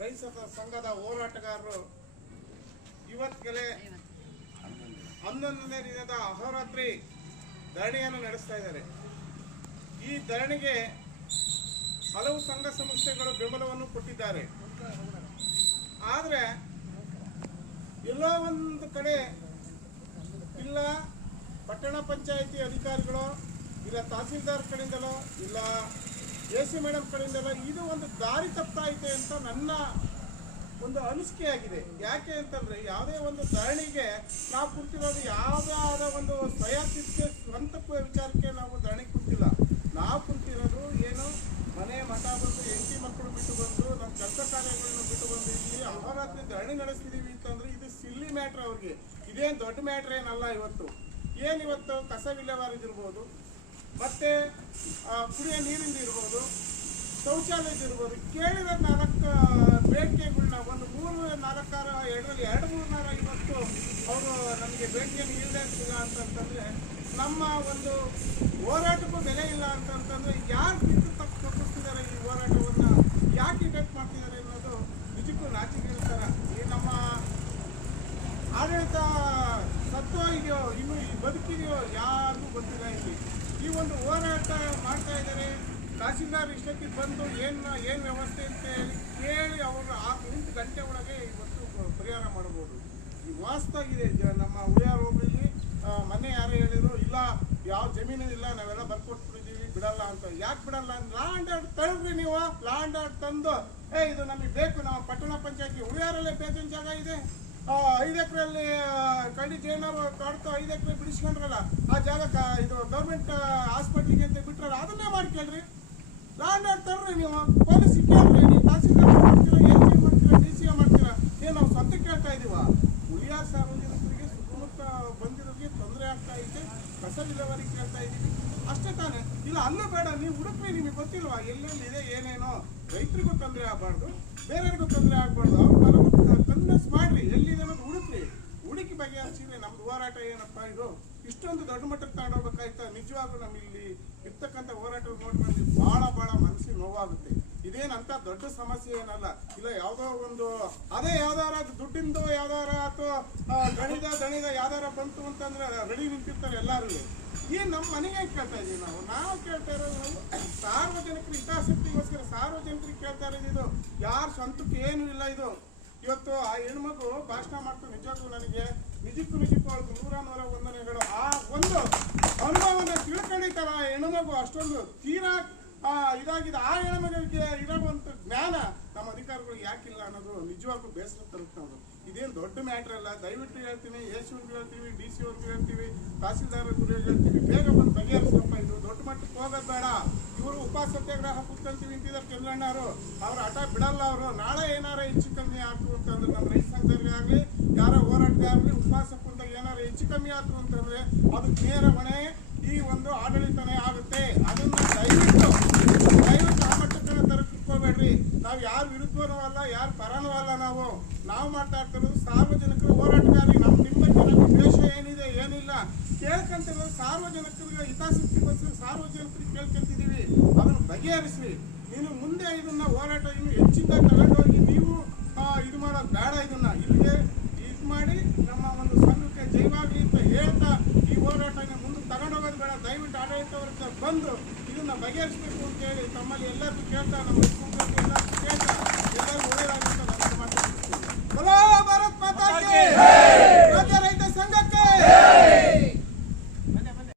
ರೈತ ಸಂಘದ ಹೋರಾಟಗಾರರು ಇವತ್ತಲೇ ಹನ್ನೊಂದನೇ ದಿನದ ಅಹೋರಾತ್ರಿ ಧರಣಿಯನ್ನು ನಡೆಸ್ತಾ ಇದ್ದಾರೆ. ಈ ಧರಣಿಗೆ ಹಲವು ಸಂಘ ಸಂಸ್ಥೆಗಳು ಬೆಂಬಲವನ್ನು ಕೊಟ್ಟಿದ್ದಾರೆ. ಆದರೆ ಎಲ್ಲ ಒಂದು ಕಡೆ ಇಲ್ಲ, ಪಟ್ಟಣ ಪಂಚಾಯಿತಿ ಅಧಿಕಾರಿಗಳು ಇಲ್ಲ ತಹಸೀಲ್ದಾರ್ ಕಡೆಯಿಂದಲೋ ಇಲ್ಲ ಎ ಸಿ ಮೇಡಮ್ ಕಡೆಯಿಂದೆಲ್ಲ ಇದು ಒಂದು ದಾರಿ ತಪ್ಪಾಯಿತೆ ಅಂತ ನನ್ನ ಒಂದು ಅನಿಸಿಕೆ ಆಗಿದೆ ಯಾಕೆ ಅಂತಂದ್ರೆ ಯಾವುದೇ ಒಂದು ಧರಣಿಗೆ ನಾವು ಕುಂತಿರೋದು ಯಾವುದೇ ಆದ ಒಂದು ಸ್ವಯಾಚಿತ್ಯ ಸ್ವಂತ ವಿಚಾರಕ್ಕೆ ನಾವು ಧರಣಿ ಕುಂತಿಲ್ಲ ನಾವು ಕುಂತಿರೋದು ಏನು? ಮನೆ ಮಠ ಬಂದು ಹೆಂಡತಿ ಮಕ್ಕಳು ಬಿಟ್ಟು ಬಂದು, ನಮ್ಮ ಕೆಲಸ ಕಾರ್ಯಗಳನ್ನು ಬಿಟ್ಟು ಬಂದು ಇಲ್ಲಿ ಅಹೋರಾತ್ರಿ ಧರಣಿ ನಡೆಸಿದೀವಿ ಅಂತಂದ್ರೆ ಇದು ಸಿಲ್ಲಿ ಮ್ಯಾಟ್ರ್ ಅವ್ರಿಗೆ. ಇದೇನು ದೊಡ್ಡ ಮ್ಯಾಟ್ರ್ ಏನಲ್ಲ ಇವತ್ತು. ಏನು ಇವತ್ತು ಕಸ ವಿಲೇವಾರಿದು ಇರ್ಬೋದು. ಮತ್ತೆ ಕುಡಿಯೋ ನೀರಿಂದ ಇರ್ಬೋದು ಶೌಚಾಲಯದ ಇರ್ಬೋದು, ಕೇಳಿದ ನಾಲ್ಕು ಬೇಡಿಕೆಗಳನ್ನ ಒಂದು ಮೂರು, ನಾಲ್ಕಾರ, ಎರಡರಲ್ಲಿ ಎರಡು ಮೂರು ನಾರ ಇವತ್ತು ಅವರು ನಮಗೆ ಬೇಡಿಕೆಯನ್ನು ಈಡೇರಿಸಿಲ್ಲ ಅಂತಂತಂದ್ರೆ, ನಮ್ಮ ಒಂದು ಹೋರಾಟಕ್ಕೂ ಬೆಲೆ ಇಲ್ಲ ಅಂತಂತಂದ್ರೆ, ಯಾರು ನಿಂತು ತಪ್ಪು, ತಪ್ಪಿಸ್ತಿದ್ದಾರೆ ಈ ಹೋರಾಟವನ್ನು, ಯಾಕೆ ಇಫೆಕ್ಟ್ ಮಾಡ್ತಿದ್ದಾರೆ ಅನ್ನೋದು ನಿಜಕ್ಕೂ ನಾಚಿಕೆ ಥರ ಈ ನಮ್ಮ ಆಡಳಿತ ಸತ್ವ ಇದೆಯೋ, ಇನ್ನು ಬದುಕಿದೆಯೋ, ಯಾರಿಗೂ ಗೊತ್ತಿಲ್ಲ ಇಲ್ಲಿ. ಈ ಒಂದು ಹೋರಾಟ ಮಾಡ್ತಾ ಇದ್ದಾರೆ. ತಹಸೀಲ್ದಾರ್ ಇಷ್ಟಕ್ಕೆ ಬಂದು ಏನು ಏನು ವ್ಯವಸ್ಥೆ ಅಂತ ಹೇಳಿ ಕೇಳಿ ಅವರು ಆ ಎಂಟು ಗಂಟೆ ಒಳಗೆ ಇವತ್ತು ಪರಿಹಾರ ಮಾಡ್ಬೋದು ಈ ವಾಸ್ತವ ಜ- ನಮ್ಮ ಉಳಿಯಾರ ಹೋಬಳಿಲಿ ಮನೆ ಯಾರು ಹೇಳಿದ್ರು, ಇಲ್ಲ, ಯಾವ ಜಮೀನು ಇಲ್ಲ, ನಾವೆಲ್ಲ ಬರ್ಕೊಟ್ಬಿಟ್ಟಿದ್ದೀವಿ ಬಿಡಲ್ಲ ಅಂತ. ಯಾಕೆ ಬಿಡಲ್ಲ ಲ್ಯಾಂಡ್ ಆರ್ಡ್ ತಳ್ರಿ ನೀವು ಲ್ಯಾಂಡ್ ಆರ್ಡ್ ತಂದು, ಏ, ಇದು ನಮಗೆ ಬೇಕು ನಾವು ಪಟ್ಟಣ ಪಂಚಾಯತಿ ಉಳಿಯಾರಲ್ಲೇ ಬೇಜನ್ ಜಾಗ ಇದೆ. ಐದು ಎಕರೆಯಲ್ಲಿ ಖಂಡಿತ ಏನಾರು ಕಾಡ್ತು ಐದು ಎಕರೆ ಬಿಡಿಸ್ಕೊಂಡ್ರಲ್ಲ, ಆ ಜಾಗ ಇದು ಗೌರ್ಮೆಂಟ್ ಹಾಸ್ಪಿಟ್ಲಿಗೆ ಅಂತ ಬಿಟ್ರಲ್ಲ, ಅದನ್ನೇ ಮಾಡ್ಕೊಳ್ರಿ ಲ್ಯಾಂಡ್ ಆಡ್ತಾರ್ರಿ ನೀವು ಪೊಲೀಸ್ ಕೇಳ್ರಿ, ನೀವು ತಹಸೀಲ್ದಾರ್ ಮಾಡ್ತೀರಾ ಏನ್ ಏನ್ ಮಾಡ್ತೀರಾ, ಡಿ ಸಿ ಮಾಡ್ತೀರಾ, ಏನು ನಾವು ಸ್ವಂತ ಕೇಳ್ತಾ ಇದೀವ? ಉಳಿಯಾರ ಸಾರ್ವಜನಿಕರಿಗೆ ಸುತ್ತಮುತ್ತ ಬಂದಿರೋರಿಗೆ ತೊಂದರೆ ಆಗ್ತಾ ಇದೆ ಕಸ ಕೇಳ್ತಾ ಇದೀವಿ. ಅಷ್ಟೇ ತಾನೇ. ಇಲ್ಲ ಅಲ್ಲೂ ಬೇಡ, ನೀವು ಹುಡುಕ್ರಿ ನಿಮಗೆ ಗೊತ್ತಿಲ್ವಾ ಎಲ್ಲೆಲ್ಲಿ ಇದೆ ಏನೇನೋ. ರೈತರಿಗೂ ತೊಂದರೆ ಆಗಬಾರ್ದು, ಬೇರೆಯವ್ರಿಗೂ ತೊಂದರೆ ಆಗಬಾರ್ದು. ಅವ್ರು ಕನ್ವಿನ್ಸ್ ಮಾಡ್ರಿ ಎಲ್ಲಿದೆ ಅನ್ನೋದು ಹುಡುಕ್ರಿ ಹುಡುಕಿ ಬಗೆಹರಿಸಿದ್ರೆ ನಮ್ದು ಹೋರಾಟ ಏನಪ್ಪ ಇದು? ಇಷ್ಟೊಂದು ದೊಡ್ಡ ಮಟ್ಟಕ್ಕೆ ತಗೊಂಡೋಗ್ಬೇಕಾಯ್ತಾ ನಿಜವಾಗ್ಲೂ ನಮ್ಮ ಇಲ್ಲಿ ಇರ್ತಕ್ಕಂಥ ಹೋರಾಟ ನೋಡಿ ಭಾಳ ಭಾಳ ಮನಸ್ಸಿಗೆ ನೋವಾಗುತ್ತೆ. ಇದೇನಂತ ದೊಡ್ಡ ಸಮಸ್ಯೆ ಏನಲ್ಲ. ಇಲ್ಲ, ಯಾವ್ದೋ ಒಂದು ಅದೇ ಯಾವ್ದಾರ ದುಡ್ಡಿಂದು ಯಾವ್ದಾರ ಅಥವಾ ಗಣಿದ ದಣಿದ ಯಾವ್ದಾರ ಬಂತು ಅಂತಂದ್ರೆ ರೆಡಿ ನಿಂತಿರ್ತಾರೆ ಎಲ್ಲಾರು ಏನ್ ನಮ್ಮ ಮನೆಗೆ ಕೇಳ್ತಾ ಇದೀವಿ ನಾವು? ನಾವು ಕೇಳ್ತಾ ಇರೋದು ಸಾರ್ವಜನಿಕರ ಹಿತಾಸಕ್ತಿಗೋಸ್ಕರ ಸಾರ್ವಜನಿಕರಿಗೆ ಕೇಳ್ತಾ ಇರೋದು ಇದು. ಯಾರ ಸ್ವಂತಕ್ಕೆ ಏನು ಇಲ್ಲ ಇದು. ಇವತ್ತು ಆ ಹೆಣ್ಮಗು ಭಾಷಣ ಮಾಡ್ತು ನಿಜಕ್ಕೂ ನನಗೆ. ನಿಜಕ್ಕೂ ನಿಜಕ್ಕೂ ಅವ್ಳಿಗೆ ನೂರ ನೂರ ವಂದನೆಗಳು. ಆ ಒಂದು ಅನುಭವನ ತಿಳ್ಕೊಂಡಿದ್ದಾರ ಆ ಹೆಣ್ಮಗು. ಅಷ್ಟೊಂದು ತೀರಾ ಇದಾಗಿದೆ. ಆ ಹೆಣ್ಮಗಳಿಗೆ ಜ್ಞಾನ ನಮ್ಮ ಅಧಿಕಾರಿಗಳು ಯಾಕಿಲ್ಲ ಅನ್ನೋದು ನಿಜವಾಗ್ಲೂ ಬೇಸರ ತರುತ್ತೆ ನಾವು ಇದೇನು ದೊಡ್ಡ ಮ್ಯಾಟ್ರ್ ಅಲ್ಲ, ದಯವಿಟ್ಟು ಹೇಳ್ತೀನಿ ಅವ್ರಿಗೆ ಹೇಳ್ತೀವಿ ಡಿ ಸಿ ಅವ್ರಿಗೂ ಹೇಳ್ತೀವಿ ತಹಸೀಲ್ದಾರ್ ಗುರು ಹೇಳ್ತೀವಿ, ಬೇಗ ಬಂದು ಬಗೆಹರಿಸಪ್ಪ ಇದು ದೊಡ್ಡ ಮಟ್ಟಕ್ಕೆ ಹೋಗೋದು ಬೇಡ. ಇವರು ಉಪವಾಸ ಸತ್ಯಾಗ್ರಹ ಕುತ್ಕೊಂತೀವಿ ಅಂತಿದ್ದಾರೆ ಚಂದ್ರಣ್ಣವರು ಅವ್ರ ಹಠ ಬಿಡಲ್ಲ ಅವರು. ನಾಳೆ ಏನಾರ ಹೆಚ್ಚು ಕಮ್ಮಿ ಆಯ್ತು ಅಂತಂದ್ರೆ ನಮ್ಮ ರೈತ ಸಂಘದವ್ರಿಗಾಗಲಿ ಯಾರ ಹೋರಾಟಗಾರಲಿ ಉಪವಾಸ ಕುಂತಾಗ ಏನಾರ ಹೆಚ್ಚು ಕಮ್ಮಿ ಆಯ್ತು ಅಂತಂದ್ರೆ ಅದು ನೇರ ಹೊಣೆ ಈ ಒಂದು ಆಡಳಿತನೇ ಆಗುತ್ತೆ. ಅದನ್ನು ದಯವಿಟ್ಟು ದಯವಿಟ್ಟು ಹೋಗ್ಬೇಡ್ರಿ ನಾವು ಯಾರ ವಿರುದ್ಧನೂ ಅಲ್ಲ, ಯಾರ ಪರನೂ ಅಲ್ಲ ನಾವು. ನಾವು ಮಾತಾಡ್ತಿರೋದು ಸಾರ್ವಜನಿಕರು ಹೋರಾಟಗಾರಿ ನಮ್ಮ ನಿಮ್ಮ ದ್ವೇಷ ಏನಿದೆ, ಏನಿಲ್ಲ. ಕೇಳ್ಕೊಂತಿರೋದು ಸಾರ್ವಜನಿಕರಿಗೆ ಹಿತಾಸಕ್ತಿಗೋಸ್ಕರ ಸಾರ್ವಜನಿಕರಿಗೆ ಕೇಳ್ಕೊಂತಿದ್ದೀವಿ. ಅದನ್ನು ಬಗೆಹರಿಸ್ರಿ. ನೀನು ಮುಂದೆ ಇದನ್ನ ಹೋರಾಟ ಇನ್ನು ಹೆಚ್ಚಿಂದ ತಗೊಂಡೋಗಿ ನೀವು ಇದು ಮಾಡೋದು ಬೇಡ ಇದನ್ನ. ಇಲ್ಲಿಗೆ ಇದು ಮಾಡಿ ನಮ್ಮ ಒಂದು ಸಂಘಕ್ಕೆ ಜೈವಾಗಲಿ ಅಂತ ಹೇಳ್ತಾ ಈ ಹೋರಾಟನ ಮುಂದೆ ತಗೊಂಡೋಗೋದು ಬೇಡ. ದಯವಿಟ್ಟು ಆಡಳಿತ ವರ್ಗ ಬಂದು ಇದನ್ನ ಬಗೆಹರಿಸಬೇಕು ಅಂತೇಳಿ ತಮ್ಮಲ್ಲಿ ಎಲ್ಲರಿಗೂ ಕೇಳ್ತಾ ನಮ್ಮ ಮುಖ್ಯಮಂತ್ರಿ ಎಲ್ಲರಿಗೂ ಕೇಳ್ತಾ ಎಲ್ಲರಿಗೂ